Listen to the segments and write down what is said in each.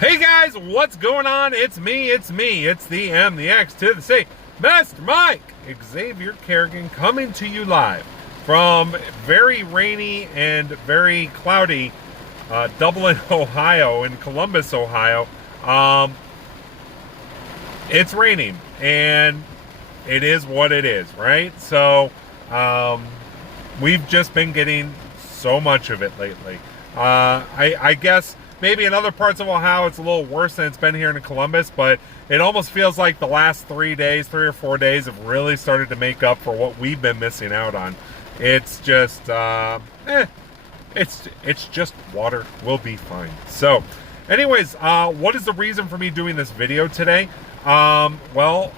Hey guys, what's going on? It's me, it's the M, the X to the C, Master Mike, Xavier Kerrigan, coming to you live from very rainy and very cloudy Dublin, Ohio, in Columbus, Ohio. It's raining, and it is what it is, right? So, we've just been getting so much of it lately. I guess maybe in other parts of Ohio it's a little worse than it's been here in Columbus, but it almost feels like the last 3 days, 3 or 4 days, have really started to make up for what we've been missing out on. It's just, it's just water. We'll be fine. So, anyways, what is the reason for me doing this video today? Well,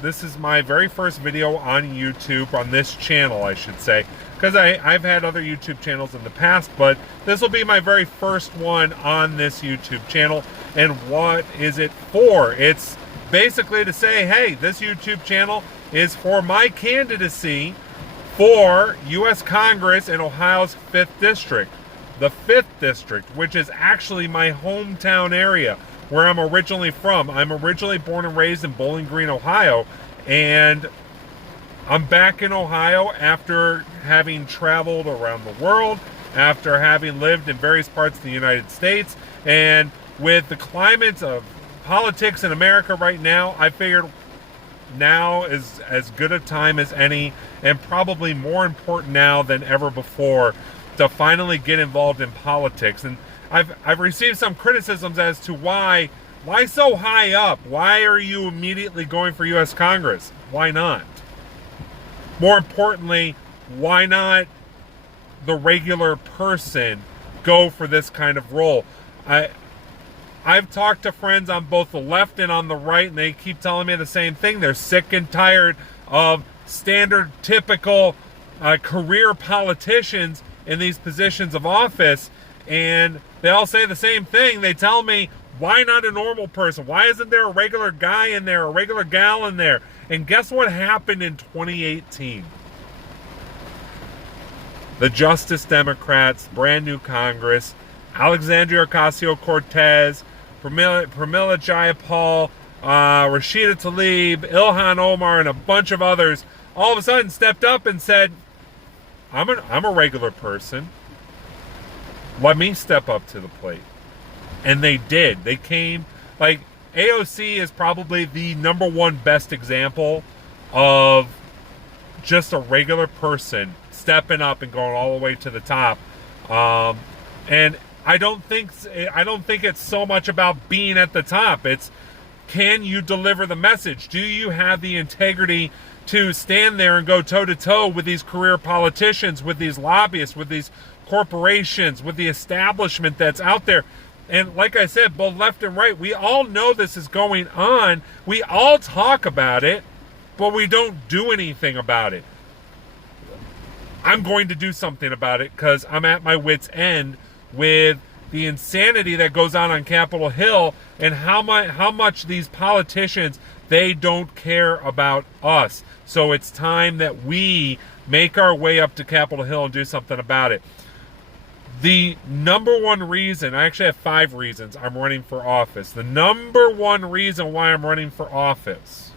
this is my very first video on YouTube, on this channel, I should say, because I've had other YouTube channels in the past, but this will be my very first one on this YouTube channel. And what is it for? It's basically to say, hey, this YouTube channel is for my candidacy for U.S. Congress in Ohio's 5th District. The 5th District, which is actually my hometown area, where I'm originally from. I'm originally born and raised in Bowling Green, Ohio, and I'm back in Ohio after having traveled around the world, after having lived in various parts of the United States, and with the climate of politics in America right now, I figured now is as good a time as any, and probably more important now than ever before, to finally get involved in politics. And I've received some criticisms as to why so high up? Why are you immediately going for U.S. Congress? Why not? More importantly, why not the regular person go for this kind of role? I've talked to friends on both the left and on the right, and they keep telling me the same thing. They're sick and tired of standard, typical career politicians in these positions of office, and they all say the same thing. They tell me, why not a normal person? Why isn't there a regular guy in there, a regular gal in there? And guess what happened in 2018? The Justice Democrats, brand new Congress, Alexandria Ocasio-Cortez, Pramila Jayapal, Rashida Tlaib, Ilhan Omar, and a bunch of others all of a sudden stepped up and said, I'm a regular person. Let me step up to the plate. And they did. They came, like, AOC is probably the number one best example of just a regular person stepping up and going all the way to the top. And I don't think it's so much about being at the top. It's, can you deliver the message? Do you have the integrity to stand there and go toe-to-toe with these career politicians, with these lobbyists, with these corporations, with the establishment that's out there? And like I said, both left and right, we all know this is going on. We all talk about it, but we don't do anything about it. I'm going to do something about it because I'm at my wit's end with the insanity that goes on Capitol Hill, and how much these politicians, they don't care about us. So it's time that we make our way up to Capitol Hill and do something about it. The number one reason, I actually have 5 reasons I'm running for office. The number one reason why I'm running for office,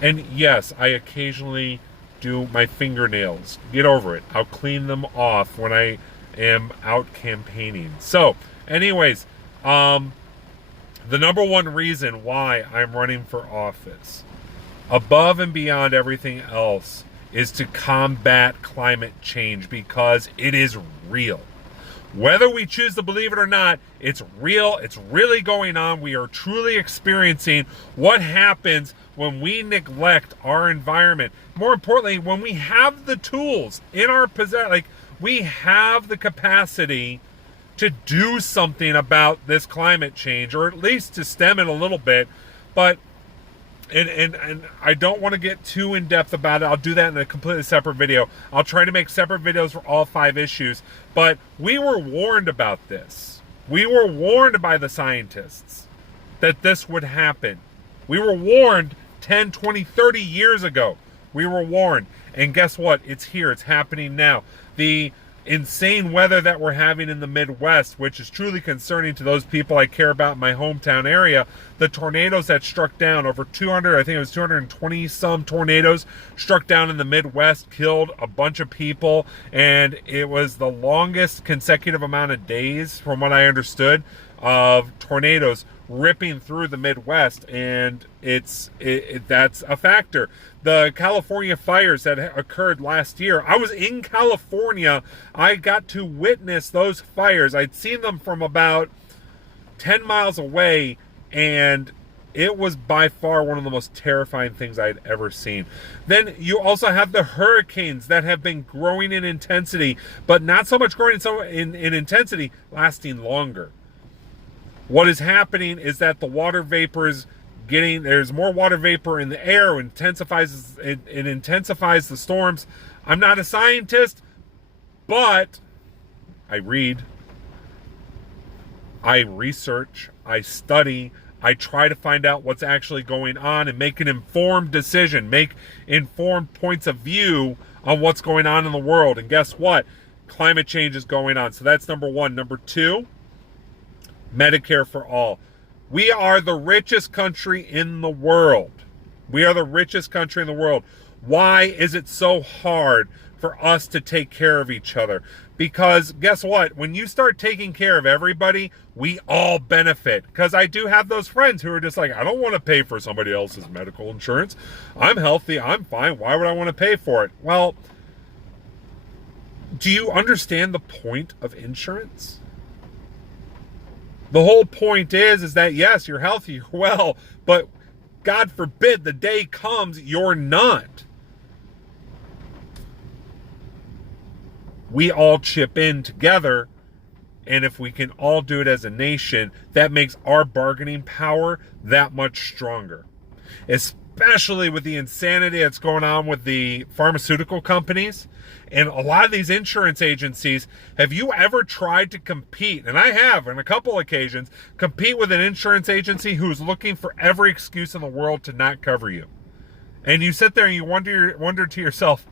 and yes, I occasionally do my fingernails. Get over it. I'll clean them off when I am out campaigning. So, anyways, the number one reason why I'm running for office, above and beyond everything else, is to combat climate change, because it is real. Whether we choose to believe it or not, it's real. It's really going on. We are truly experiencing what happens when we neglect our environment. More importantly, when we have the tools in our possession, like, we have the capacity to do something about this climate change, or at least to stem it a little bit. But and I don't want to get too in depth about it. I'll do that in a completely separate video. I'll try to make separate videos for all 5 issues. But we were warned about this. We were warned by the scientists that this would happen. We were warned 10, 20, 30 years ago. We were warned. And guess what? It's here. It's happening now. The insane weather that we're having in the Midwest, which is truly concerning to those people I care about in my hometown area. The tornadoes that struck down, over 200, I think it was 220 some tornadoes struck down in the Midwest, killed a bunch of people, and it was the longest consecutive amount of days, from what I understood, of tornadoes ripping through the Midwest, and that's a factor. The California fires that occurred last year, I was in California. I got to witness those fires. I'd seen them from about 10 miles away, and it was by far one of the most terrifying things I'd ever seen. Then you also have the hurricanes that have been growing in intensity, but not so much growing in intensity, lasting longer. What is happening is that the water vapor is there's more water vapor in the air, it intensifies the storms. I'm not a scientist, but I read, I research, I study, I try to find out what's actually going on and make an informed decision, make informed points of view on what's going on in the world. And guess what? Climate change is going on. So that's number one. Number two, Medicare for all. We are the richest country in the world. We are the richest country in the world. Why is it so hard for us to take care of each other? Because guess what? When you start taking care of everybody, we all benefit. Because I do have those friends who are just like, I don't want to pay for somebody else's medical insurance. I'm healthy. I'm fine. Why would I want to pay for it? Well, do you understand the point of insurance? The whole point is that yes, you're healthy, you're well, but God forbid the day comes you're not. We all chip in together, and if we can all do it as a nation, that makes our bargaining power that much stronger. Especially with the insanity that's going on with the pharmaceutical companies and a lot of these insurance agencies. Have you ever tried to compete, and I have on a couple occasions, compete with an insurance agency who's looking for every excuse in the world to not cover you? And you sit there and you wonder to yourself,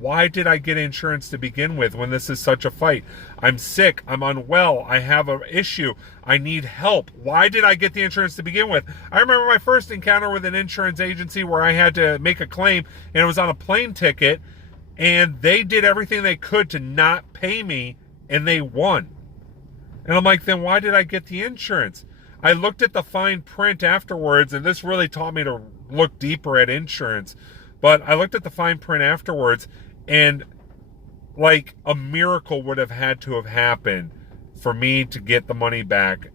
why did I get insurance to begin with when this is such a fight? I'm sick, I'm unwell, I have an issue, I need help. Why did I get the insurance to begin with? I remember my first encounter with an insurance agency where I had to make a claim, and it was on a plane ticket, and they did everything they could to not pay me, and they won. And I'm like, then why did I get the insurance? I looked at the fine print afterwards, and this really taught me to look deeper at insurance. But I looked at the fine print afterwards, and like a miracle would have had to have happened for me to get the money back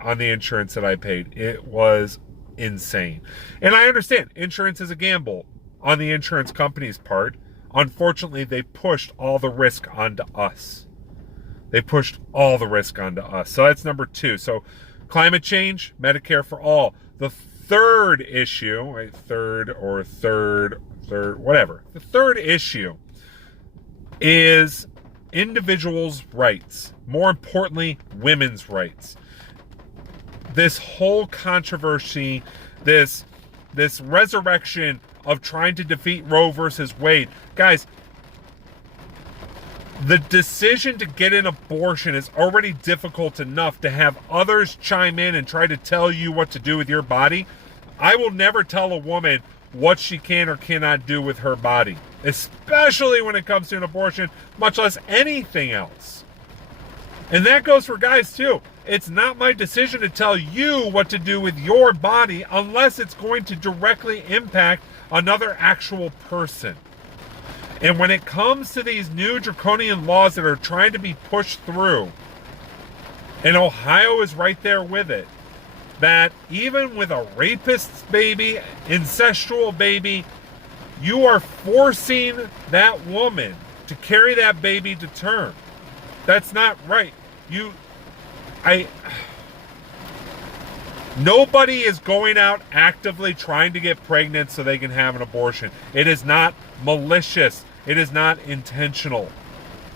on the insurance that I paid. It was insane. And I understand insurance is a gamble on the insurance company's part. Unfortunately, they pushed all the risk onto us. So that's number two. So climate change, Medicare for all. The third issue, right? The third issue is individuals' rights. More importantly, women's rights. This whole controversy, this resurrection of trying to defeat Roe versus Wade. Guys, the decision to get an abortion is already difficult enough. To have others chime in and try to tell you what to do with your body. I will never tell a woman what she can or cannot do with her body, especially when it comes to an abortion, much less anything else. And that goes for guys too. It's not my decision to tell you what to do with your body unless it's going to directly impact another actual person. And when it comes to these new draconian laws that are trying to be pushed through, and Ohio is right there with it, that even with a rapist's baby, incestual baby, you are forcing that woman to carry that baby to term. That's not right. Nobody is going out actively trying to get pregnant so they can have an abortion. It is not malicious. It is not intentional.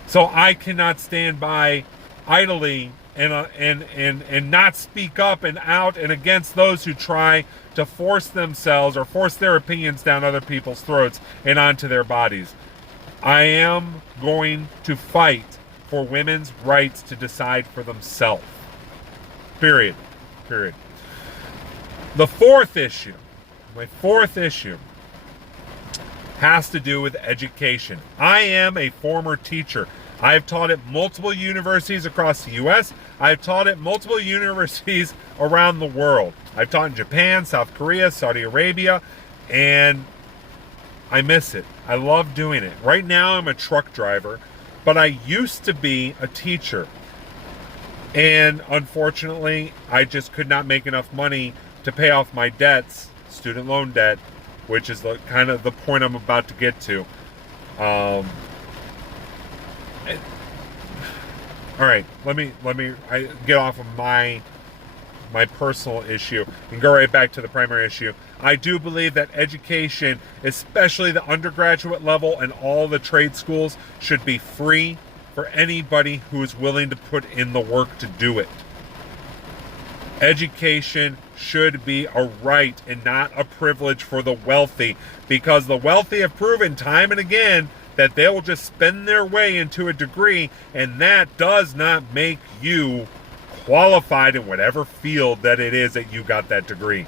So I cannot stand by idly and not speak up and out and against those who try to force themselves or force their opinions down other people's throats and onto their bodies. I am going to fight for women's rights to decide for themselves. Period. Period. The fourth issue, my fourth issue, has to do with education. I am a former teacher. I've taught at multiple universities across the U.S. I've taught at multiple universities around the world. I've taught in Japan, South Korea, Saudi Arabia, and I miss it. I love doing it. Right now I'm a truck driver, but I used to be a teacher. And unfortunately, I just could not make enough money to pay off my debts, student loan debt, which is kind of the point I'm about to get to. All right, let me get off of my personal issue and go right back to the primary issue. I do believe that education, especially the undergraduate level and all the trade schools, should be free for anybody who is willing to put in the work to do it. Education should be a right and not a privilege for the wealthy, because the wealthy have proven time and again that they will just spend their way into a degree, and that does not make you qualified in whatever field that it is that you got that degree.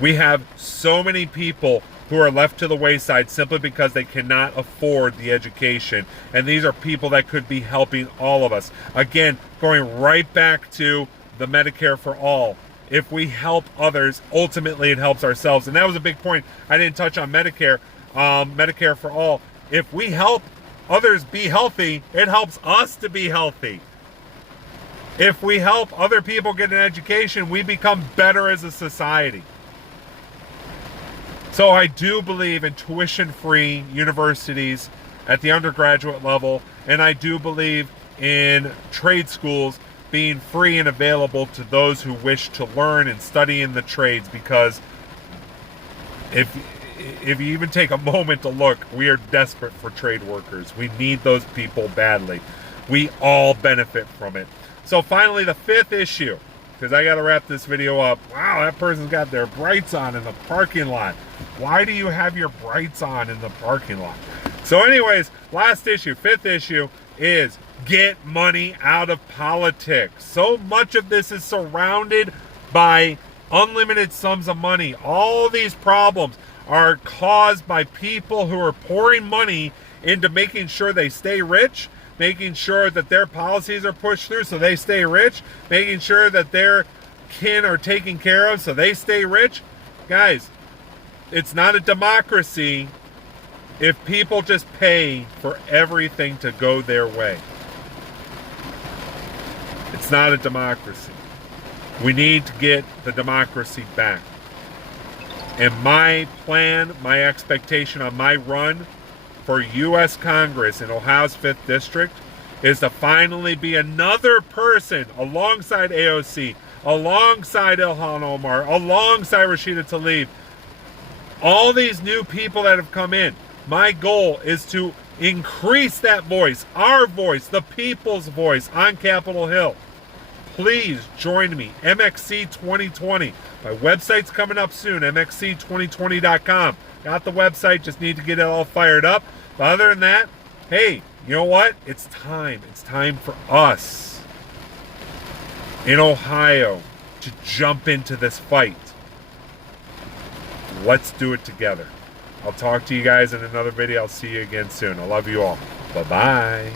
We have so many people who are left to the wayside simply because they cannot afford the education, and these are people that could be helping all of us. Again, going right back to the Medicare for all. If we help others, ultimately it helps ourselves. And that was a big point. I didn't touch on Medicare, Medicare for all. If we help others be healthy, it helps us to be healthy. If we help other people get an education, we become better as a society. So I do believe in tuition-free universities at the undergraduate level, and I do believe in trade schools being free and available to those who wish to learn and study in the trades, because if you even take a moment to look, we are desperate for trade workers. We need those people badly. We all benefit from it. So finally, the fifth issue, because I got to wrap this video up. Wow, that person's got their brights on in the parking lot. Why do you have your brights on in the parking lot? So anyways, last issue, fifth issue, is get money out of politics. So much of this is surrounded by unlimited sums of money. All these problems are caused by people who are pouring money into making sure they stay rich, making sure that their policies are pushed through so they stay rich, making sure that their kin are taken care of so they stay rich. Guys, it's not a democracy if people just pay for everything to go their way. It's not a democracy. We need to get the democracy back. And my plan, my expectation on my run for U.S. Congress in Ohio's 5th District is to finally be another person alongside AOC, alongside Ilhan Omar, alongside Rashida Tlaib. All these new people that have come in. My goal is to increase that voice, our voice, the people's voice on Capitol Hill. Please join me, MXC2020. My website's coming up soon, MXC2020.com. Got the website, just need to get it all fired up. But other than that, hey, you know what? It's time. It's time for us in Ohio to jump into this fight. Let's do it together. I'll talk to you guys in another video. I'll see you again soon. I love you all. Bye-bye.